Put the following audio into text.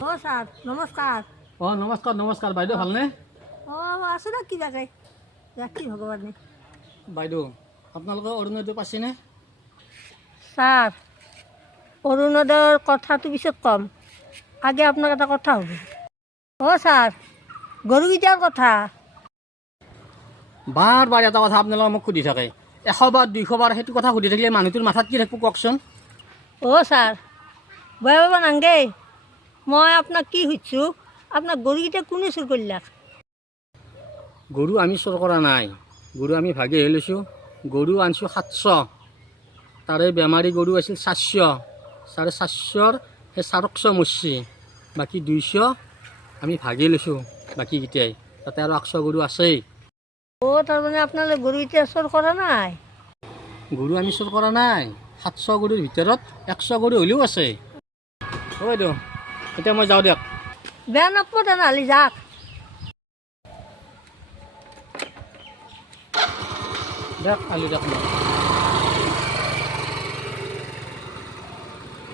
অ sir নমস্কাৰ। নমস্কাৰ নমস্কাৰ বাইদেউ ভালনে? আছো না কি জায়গায় ৰাখি ভগবানে। বাইদেউ আপোনালোকৰ অৰুণোদয় পাইছেনে? স্যাৰ অৰুণোদয়েৰ কথাটো পিছত কম, আগে আপনাৰ একটা কথা হবে। স্যাৰ গৰুকেইটাৰ কথা। বাৰ বাৰ এটা কথা আপোনালোকে মোক সুধি থাকে, 100 বাৰ 200 বাৰ সেইটো কথা সুধি থাকিলে মানুহটোৰ মাথাত কি থাকিব কওকচোন? স্যার বয়া বাবা নাংগে, মই আপনাক কি সুধছো, আপনার গরুকেইটা কোনে চুর করলাক? গৰু আমি চোৰ কৰা নাই, গৰু আমি ভাগি লৈছোঁ। গৰু আনিছোঁ 700, তাৰে বেমাৰী গৰু আছিল 400, 450 সেই 400 মৰছি, বাকী 200 আমি ভাগি লৈছোঁ বাকীকেইটাই, তাতে আৰু 100 গৰু আছেই। তাৰমানে আপনাৰ গৰুকেইটা চুৰ কৰা নাই? গৰু আমি চোৰ কৰা নাই, 700 গৰুৰ ভিতৰত 100 গৰু হ'লেও আছে। বাইদেউ এতিয়া মই যাওঁ দিয়ক। বেয়া নাপাব তেনেহ'লে যাক। দিয়ক আলি দিয়ক।